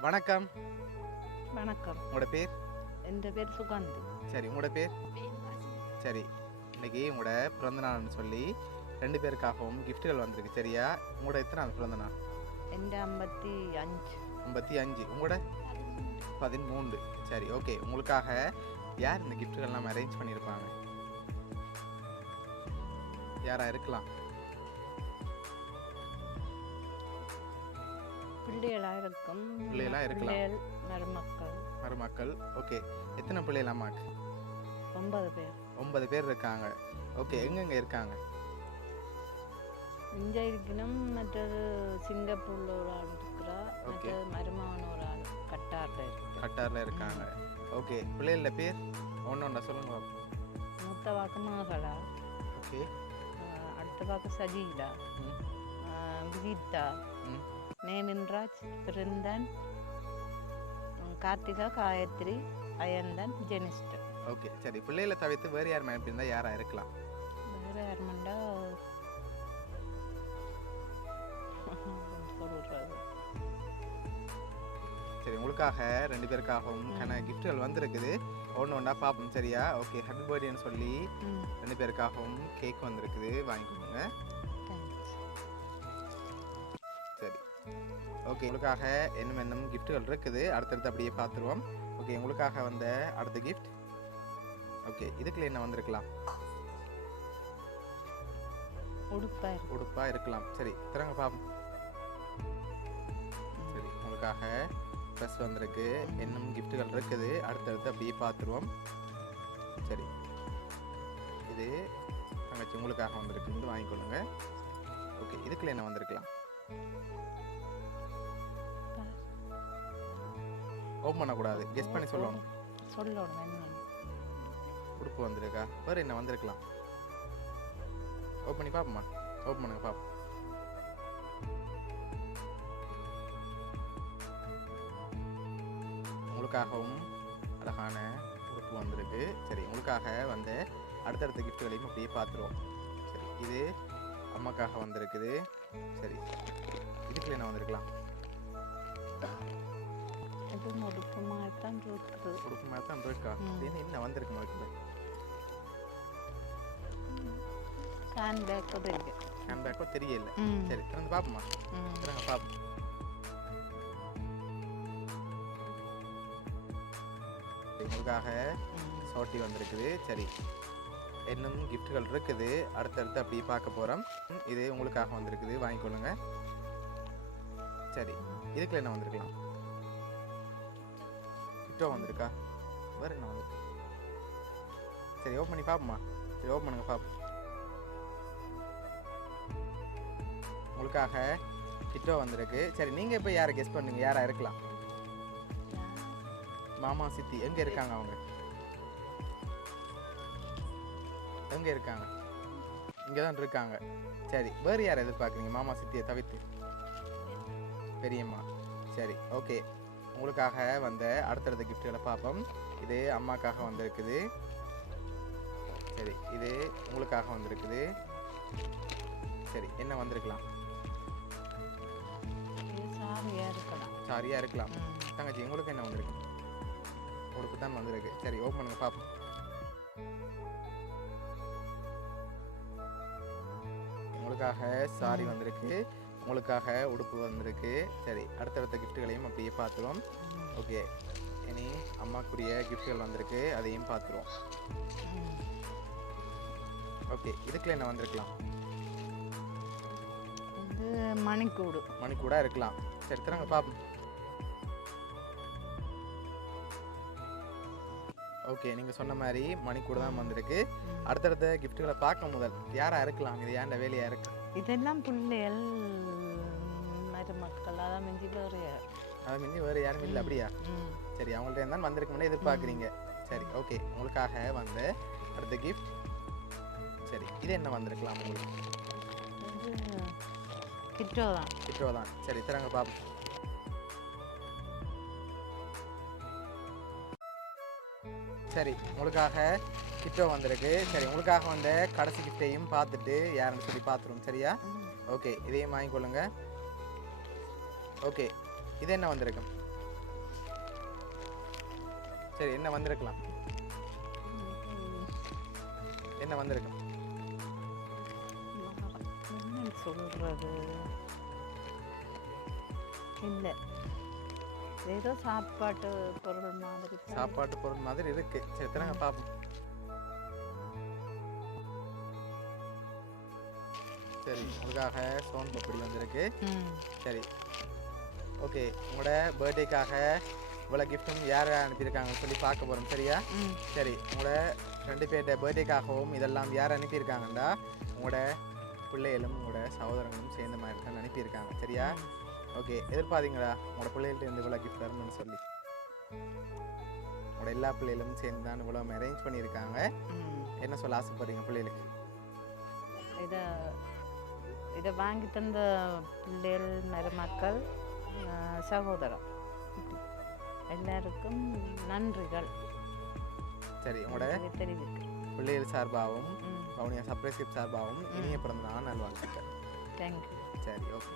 வணக்கம். வணக்கம். உங்களோட பேர்? என் பேர்? சுகந்தி. சரி உங்களோட பேர்? சரி இன்னைக்கு உங்களோட பிறந்த நாள்னு சொல்லி ரெண்டு பேருக்காகவும் கிஃப்ட்டுகள் வந்திருக்கு சரியா? உங்களோட எத்தனை நாள் பிறந்த நாள்? என் ஐம்பத்தி அஞ்சு. ஐம்பத்தி அஞ்சு. உங்களோட? பதிமூன்று. சரி ஓகே. உங்களுக்காக யார் இந்த கிஃப்ட்டுகள்லாம் அரேஞ்ச் பண்ணியிருப்பாங்க? யாரா இருக்கலாம். பிள்ளைகளாக இருக்கும் பிள்ளைகளா இருக்கலாம். மருமக்கள். மருமக்கள். ஓகே. எத்தனை பிள்ளைகள் அம்மாக்கு ஒன்பது பேர். ஒன்பது பேர் இருக்காங்க. ஓகே. எங்கெங்க இருக்காங்க? இங்கே இருக்கணும் மற்றது சிங்கப்பூர்ல ஒரு ஆள் இருக்கிறா. மற்றது மருமகன் ஒரு ஆள் கட்டாரில் இருக்கு கட்டாரில் இருக்காங்க. ஓகே. பிள்ளைகள பேர்? ஒன்று ஒன்றா சொல்லுங்க. மூத்த வாக்கு மகளா. ஓகே. அடுத்த வாக்கு சஜீலா. ம். நேமின்ராஜ் பிருந்தன் கார்த்திகா காயத்ரி அயந்தன் ஜெனிஸ்டர். ஓகே சரி பிள்ளைகளை தவிர்த்து வேறு யார் மேலே இருந்தால் யாராக இருக்கலாம்? வேறு யாருமெண்டா சொல்கிறது சரி உங்களுக்காக ரெண்டு பேருக்காகவும் கன கிஃப்ட்டுகள் வந்திருக்குது. ஒன்று ஒன்றா பார்ப்போம் சரியா? ஓகே ஹாப்பி பர்த்டேன்னு சொல்லி ரெண்டு பேருக்காகவும் கேக் வந்திருக்குது. வாங்கி கொடுங்க ஓகே உங்களுக்காக இன்னும் இன்னும் கிஃப்ட்டுகள் இருக்குது. அடுத்தடுத்து அப்படியே பார்த்துருவோம். ஓகே உங்களுக்காக வந்த அடுத்த கிஃப்ட் ஓகே இதுக்குள்ள என்ன வந்திருக்கலாம்? உடுப்பா உடுப்பாக இருக்கலாம். சரி திறங்க பார்ப்போம் சரி உங்களுக்காக ட்ரெஸ் வந்திருக்கு. இன்னும் கிஃப்ட்டுகள் இருக்குது. அடுத்தடுத்து அப்படியே பார்த்துருவோம். சரி. இது தங்கச்சி உங்களுக்காக வந்திருக்கு. வந்து வாங்கிக்கொள்ளுங்க. ஓகே இதுக்குள்ள என்ன வந்திருக்கலாம்? ஓப்பன் பண்ணக்கூடாது. கெஸ் பண்ணி சொல்லணும். சொல்லணும் என்ன? உடுப்பு வந்திருக்கா? வேறு என்ன வந்திருக்கலாம்? ஓப்பன் பண்ணி பார்ப்போமா? ஓப்பன் பண்ணுங்க பார்ப்போம். உங்களுக்காகவும் அழகான உடுப்பு வந்திருக்கு. சரி உங்களுக்காக வந்த அடுத்தடுத்த கிஃப்ட்டுகளையும் அப்படியே பார்த்துருவோம். சரி இது அம்மாக்காக வந்திருக்குது. சரி இதுக்குள்ள என்ன வந்திருக்கலாம்? இது உடுப்பு மாதிரி தான் இருக்குது உடுப்பு மாதிரி தான் இருக்கா. இது என்ன வந்திருக்கு உங்களுக்கு ஹேண்ட் பேக்கோ தெரியல. ம். சரி திறந்து பார்ப்போமா திறங்க பார்ப்போம் உங்களுக்காக. சோட்டி வந்திருக்குது. சரி இன்னும் கிஃப்ட்டுகள் இருக்குது. அடுத்தடுத்து அப்படியே பார்க்க போகிறோம் இது உங்களுக்காக வந்திருக்குது. வாங்கிக்கொள்ளுங்க. சரி இதுக்குள்ள என்ன வந்திருக்கலாம்? கிஃப்டோ வந்திருக்கா? வேறு என்ன வந்திருக்கு? சரி ஓப்பன் பண்ணி பார்ப்போமா சரி ஓப்பன் பண்ணுங்க பார்ப்போம் உங்களுக்காக கிட்டோ வந்திருக்கு. சரி நீங்கள் இப்போ யாரை கெஸ் பண்ணுங்க யாரா இருக்கலாம்? மாமா சித்தி எங்கே இருக்காங்க அவங்க? எங்கே இருக்காங்க? இங்கே தான் இருக்காங்க. சரி வேறு யாரை எதிர்பார்க்குறீங்க? மாமா சித்தியை தவிர்த்து. பெரியம்மா. சரி ஓகே உங்களுக்காக வந்த அடுத்தடுத்த கிஃப்ட்டுகளை பார்ப்போம். இது அம்மாக்காக வந்திருக்குது. சரி இது உங்களுக்காக வந்திருக்குது. சரி என்ன வந்திருக்கலாம்? சாரியாக இருக்கலாம். தங்கச்சி உங்களுக்கு என்ன வந்திருக்கு? உடுப்பு தான் வந்திருக்கு. சரி ஓப்பன் பண்ணுங்க பார்ப்போம். உங்களுக்காக சாரி வந்திருக்கு. உங்களுக்காக உடுப்பு வந்திருக்கு. சரி அடுத்தடுத்த கிஃப்ட்டுகளையும் அப்படியே பார்த்துருவோம். ஓகே இனி அம்மாக்குரிய கிஃப்ட்டுகள் வந்திருக்கு. அதையும் பார்த்துருவோம். ஓகே இதுக்குள்ள என்ன வந்திருக்கலாம்? இது மணிக்கூடு. மணி கூட இருக்கலாம். சரி தரங்க பார்ப்போம் ஓகே நீங்கள் சொன்ன மாதிரி மணி கூட தான் வந்திருக்கு. அடுத்தடுத்த கிஃப்ட்டுகளை பார்க்க முதல். யாரா இருக்கலாம்? இது ஏன்ட வேலையா இருக்கு? இதெல்லாம் பிள்ளைகள் மருமக்கள். அதான் மிஞ்சி வேறு அது மிஞ்சி வேறு யாரும் இல்லை அப்படியா? சரி அவங்கள்ட்ட இருந்தால் வந்திருக்குமே எதிர்பார்க்குறீங்க. சரி ஓகே உங்களுக்காக வந்த அடுத்த கிஃப்ட் சரி இது என்ன வந்திருக்கலாம் உங்களுக்கு? கிட்டோ தான். கிட்டோ தான். சரி தரங்க பார்ப்போம் சரி உங்களுக்காக கிட்டோ வந்திருக்கு. சரி உங்களுக்காக வந்த கடைசி கிஃப்டையும் பார்த்துட்டு யாருன்னு சொல்லி பார்த்துருவோம் சரியா. ஓகே இதையும் வாங்கிக்கொள்ளுங்க ஓகே இது என்ன வந்திருக்கு? சரி என்ன வந்திருக்கலாம்? என்ன வந்திருக்கும் என்ன சொல்றது? இல்லை. ஏதோ சாப்பாட்டு பொருள் மாதிரி. சாப்பாட்டு பொருள் மாதிரி இருக்கு. சரி திறங்க பார்ப்போம் சரி உங்களுக்காக சோன் பப்படி வந்திருக்கு. சரி. ஓகே உங்களோட பர்த்டேக்காக இவ்வளோ கிஃப்ட்டும் யார் அனுப்பியிருக்காங்கன்னு சொல்லி பார்க்க போகிறோம் சரியா? சரி உங்களோட ரெண்டு பேர்ட்ட பர்த்டேக்காகவும் இதெல்லாம் யார் அனுப்பியிருக்காங்கண்டா உங்களோட பிள்ளைகளும் உங்களோட சகோதரங்களும் சேர்ந்த மாதிரி தான் அனுப்பியிருக்காங்க சரியா? ஓகே எதிர்பார்த்தீங்களா உங்களோட பிள்ளைகள்ட்ட இருந்து இவ்வளோ கிஃப்ட் வரணும்னு சொல்லி. உங்களோட எல்லா பிள்ளைகளும் சேர்ந்து தான் இவ்வளோ அரேஞ்ச் பண்ணியிருக்காங்க. என்ன சொல்ல ஆசைப்படுறீங்க பிள்ளைகளுக்கு? இதை இதை வாங்கி தந்த பிள்ளைகள் மருமக்கள் சகோதரம். எல்லாருக்கும் நன்றிகள். சரி உங்களோட தெரிவிக்கிறேன் பிள்ளைகள் சார்பாகவும் சர்ப்ரைஸ் கிஃப்ட் சார்பாகவும் இனிய பிறந்த நாள் நல்வாழ்த்துக்கள். தேங்க்யூ சரி ஓகே